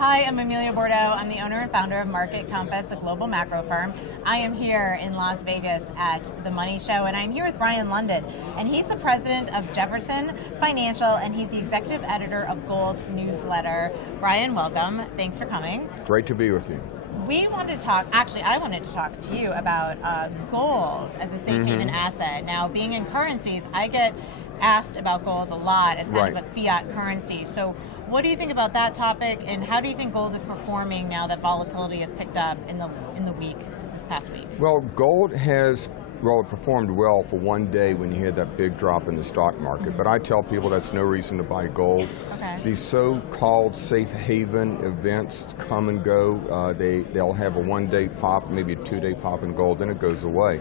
Hi, I'm Amelia Bordeaux. I'm the owner and founder of Market Compass, a global macro firm. I am here in Las Vegas at the MoneyShow, and I'm here with Brien Ludin, and he's the president of Jefferson Financial, and he's the executive editor of Gold Newsletter. Brien, welcome. Thanks for coming. Great to be with you. We wanted to talk, actually I wanted to talk to you about gold as a safe haven asset. Now, being in currencies, I get asked about gold a lot as kind of a fiat currency. So what do you think about that topic, and how do you think gold is performing now that volatility has picked up in the week, this past week? Well, gold has performed well for one day when you had that big drop in the stock market, but I tell people that's no reason to buy gold. Okay. These so-called safe haven events come and go. They'll have a one-day pop, maybe a two-day pop in gold, then it goes away.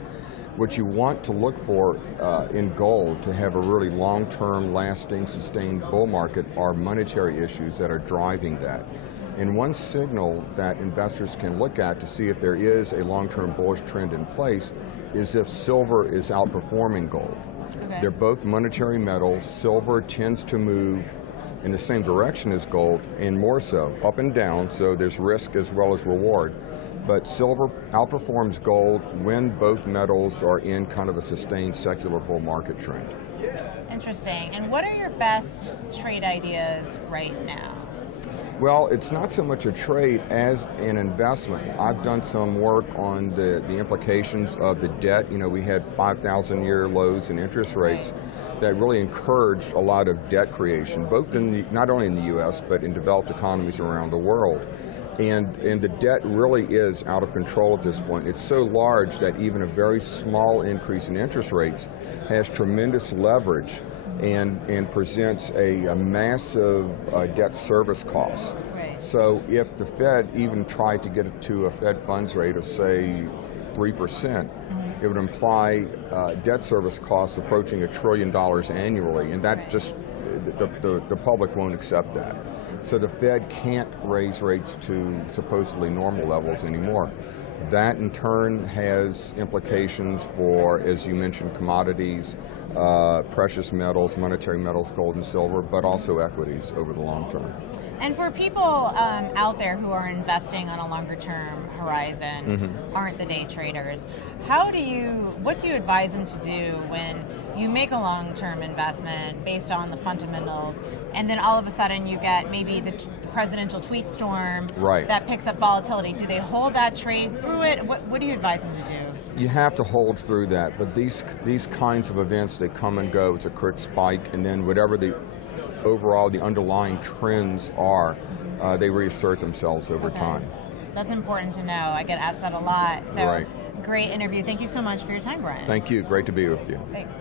What you want to look for in gold to have a really long-term, lasting, sustained bull market are monetary issues that are driving that. And one signal that investors can look at to see if there is a long-term bullish trend in place is if silver is outperforming gold. Okay. They're both monetary metals. Silver tends to move in the same direction as gold, and more so, up and down, so there's risk as well as reward. But silver outperforms gold when both metals are in kind of a sustained secular bull market trend. Interesting. And what are your best trade ideas right now? Well, it's not so much a trade as an investment. I've done some work on the implications of the debt. You know, we had 5,000-year lows in interest rates that really encouraged a lot of debt creation, both not only in the U.S., but in developed economies around the world. And the debt really is out of control at this point. It's so large that even a very small increase in interest rates has tremendous leverage and presents a massive debt service cost. Right. So if the Fed even tried to get it to a Fed funds rate of, say, 3%, it would imply debt service costs approaching $1 trillion annually, and that just, the public won't accept that. So the Fed can't raise rates to supposedly normal levels anymore. That in turn has implications for, as you mentioned, commodities, precious metals, monetary metals, gold and silver, but also equities over the long term. And for people out there who are investing on a longer term horizon, aren't the day traders, what do you advise them to do when you make a long-term investment based on the fundamentals, and then all of a sudden you get maybe the presidential tweet storm that picks up volatility? Do they hold that trade through it? What do you advise them to do? You have to hold through that, but these kinds of events, they come and go. It's a quick spike, and then whatever the underlying trends are, they reassert themselves over time. That's important to know. I get asked that a lot. So great interview. Thank you so much for your time, Brien. Thank you. Great to be with you. Thanks.